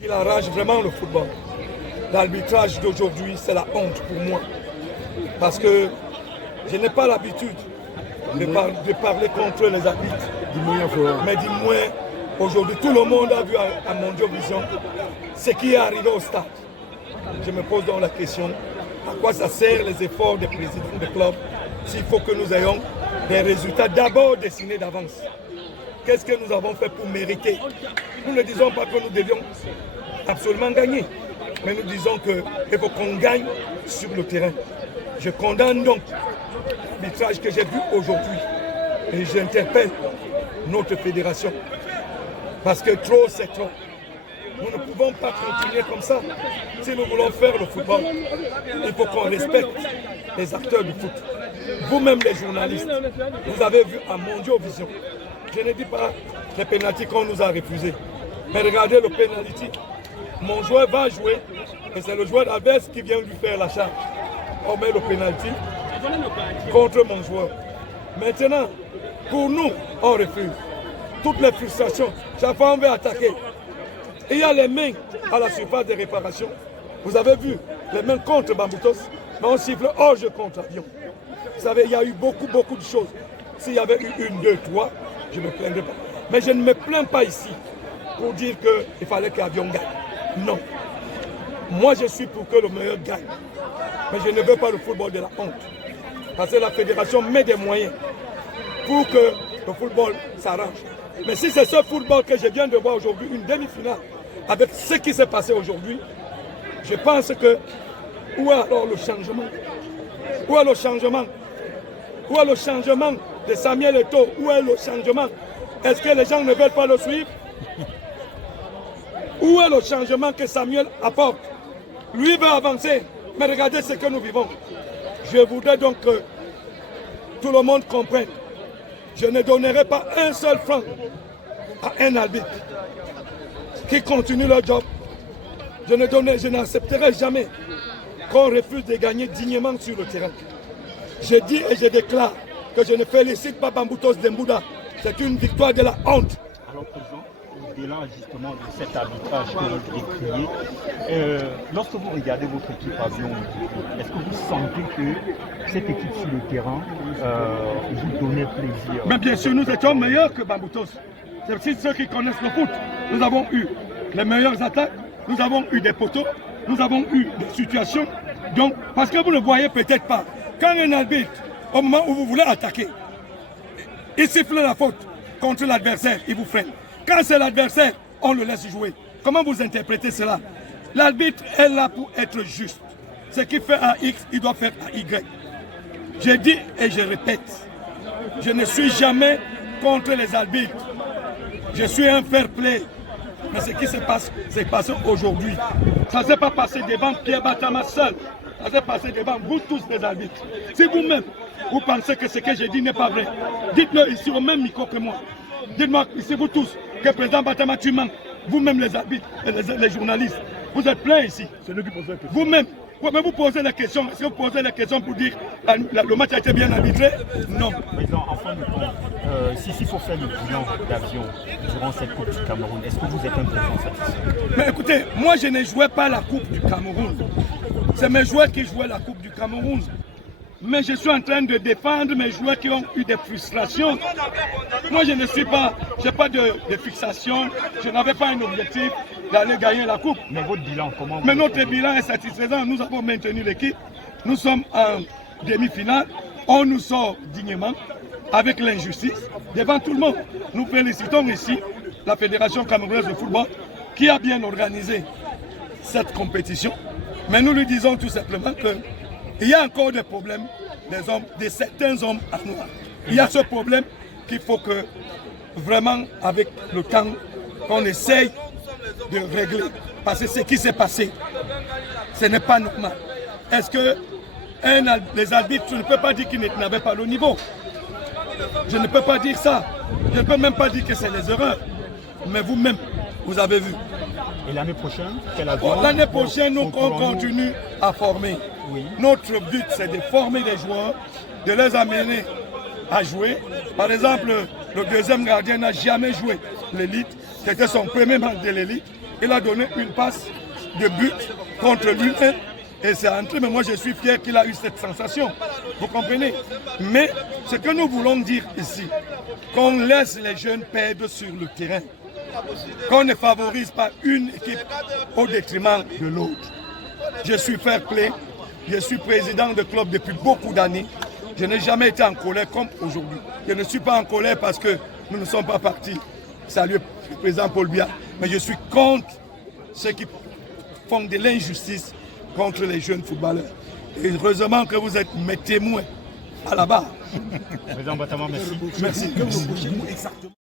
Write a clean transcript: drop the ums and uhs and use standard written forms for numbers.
Il arrange vraiment le football. L'arbitrage d'aujourd'hui, c'est la honte pour moi. Parce que je n'ai pas l'habitude de parler contre les arbitres. Mais du moins, aujourd'hui, tout le monde a vu à Mondiovision ce qui est arrivé au stade. Je me pose donc la question, à quoi ça sert les efforts des présidents de club s'il faut que nous ayons des résultats d'abord dessinés d'avance? Qu'est-ce que nous avons fait pour mériter? Nous ne disons pas que nous devions absolument gagner, mais nous disons qu'il faut qu'on gagne sur le terrain. Je condamne donc l'arbitrage que j'ai vu aujourd'hui et j'interpelle notre fédération parce que trop c'est trop. Nous ne pouvons pas continuer comme ça. Si nous voulons faire le football, il faut qu'on respecte les acteurs du foot. Vous-même les journalistes, vous avez vu à Mondiovision. Je ne dis pas les pénaltys qu'on nous a refusés, mais regardez le pénalty. Mon joueur va jouer et c'est le joueur adverse qui vient lui faire la charge. On met le pénalty contre mon joueur. Maintenant, pour nous, on refuse. Toutes les frustrations, chaque fois on veut attaquer. Il y a les mains à la surface de réparation. Vous avez vu les mains contre Bamboutos, mais on siffle hors jeu contre Avion. Vous savez, il y a eu beaucoup de choses. S'il y avait eu 1, 2, 3, je ne me plaindrais pas. Mais je ne me plains pas ici pour dire qu'il fallait qu'Avion gagne. Non. Moi, je suis pour que le meilleur gagne. Mais je ne veux pas le football de la honte. Parce que la fédération met des moyens pour que le football s'arrange. Mais si c'est ce football que je viens de voir aujourd'hui, une demi-finale, avec ce qui s'est passé aujourd'hui, je pense que où est alors le changement? Où est le changement? Où est le changement de Samuel Eto'o? Où est le changement? Est-ce que les gens ne veulent pas le suivre? Où est le changement que Samuel apporte? Lui veut avancer, mais regardez ce que nous vivons. Je voudrais donc que tout le monde comprenne. Je ne donnerai pas un seul franc à un arbitre qui continue leur job. Je n'accepterai jamais qu'on refuse de gagner dignement sur le terrain. Je dis et je déclare que je ne félicite pas Bamboutos Dembuda. C'est une victoire de la honte. Alors, président, au-delà justement de cet arbitrage que vous décriez, lorsque vous regardez votre équipe Avion, est-ce que vous sentez que cette équipe sur le terrain vous donnait plaisir? Mais bien sûr, nous étions meilleurs que Bamboutos. C'est aussi ceux qui connaissent le foot. Nous avons eu les meilleures attaques, nous avons eu des poteaux, nous avons eu des situations. Donc, parce que vous ne voyez peut-être pas, quand un arbitre, au moment où vous voulez attaquer, il siffle la faute contre l'adversaire, il vous freine. Quand c'est l'adversaire, on le laisse jouer. Comment vous interprétez cela? L'arbitre est là pour être juste. Ce qu'il fait à X, il doit faire à Y. Je dis et je répète, je ne suis jamais contre les arbitres. Je suis un fair play. Mais ce qui se passe, c'est passé aujourd'hui. Ça ne s'est pas passé devant Pierre Batama seul. Ça s'est passé devant vous tous les arbitres. Si vous-même, vous pensez que ce que j'ai dit n'est pas vrai, dites-le ici au même micro que moi. Dites-moi ici vous tous que le président Batama tu manques. Vous-même les arbitres et les journalistes. Vous êtes pleins ici. C'est nous qui posons la question. Vous-même. Mais vous posez la question. Est-ce que vous posez la question pour dire que le match a été bien arbitré? Non. Président, en fin de compte, s'il faut faire le bilan d'Avion durant cette Coupe du Cameroun, est-ce que vous êtes un président satisfait? Mais écoutez, moi je ne jouais pas la Coupe du Cameroun. C'est mes joueurs qui jouaient la Coupe du Cameroun. Mais je suis en train de défendre mes joueurs qui ont eu des frustrations. Moi je ne suis pas, je n'ai pas de fixation, je n'avais pas un objectif d'aller gagner la Coupe. Mais votre bilan, comment? Mais notre bilan est satisfaisant. Nous avons maintenu l'équipe. Nous sommes en demi-finale. On nous sort dignement avec l'injustice devant tout le monde. Nous félicitons ici la Fédération camerounaise de football qui a bien organisé cette compétition. Mais nous lui disons tout simplement qu'il y a encore des problèmes de certains hommes à noir. Il y a ce problème qu'il faut que vraiment avec le temps qu'on essaye de régler. Parce que ce qui s'est passé, ce n'est pas normal. Est-ce que les arbitres, je ne peux pas dire qu'ils n'avaient pas le niveau. Je ne peux pas dire ça. Je ne peux même pas dire que c'est les erreurs. Mais vous-même, vous avez vu. Et l'année prochaine, l'année prochaine, nous continuons à former. Oui. Notre but, c'est de former des joueurs, de les amener à jouer. Par exemple, le deuxième gardien n'a jamais joué l'élite. C'était son premier match de l'élite. Il a donné une passe de but contre lui-même et c'est entré. Mais moi, je suis fier qu'il a eu cette sensation. Vous comprenez? Mais ce que nous voulons dire ici, qu'on laisse les jeunes perdre sur le terrain, qu'on ne favorise pas une équipe au détriment de l'autre. Je suis fair play, je suis président de club depuis beaucoup d'années. Je n'ai jamais été en colère comme aujourd'hui. Je ne suis pas en colère parce que nous ne sommes pas partis saluer le président Paul Biya, mais je suis contre ceux qui font de l'injustice contre les jeunes footballeurs. Et heureusement que vous êtes mes témoins à la barre. Président Batama, merci. Merci. Que vous reprochez-vous exactement?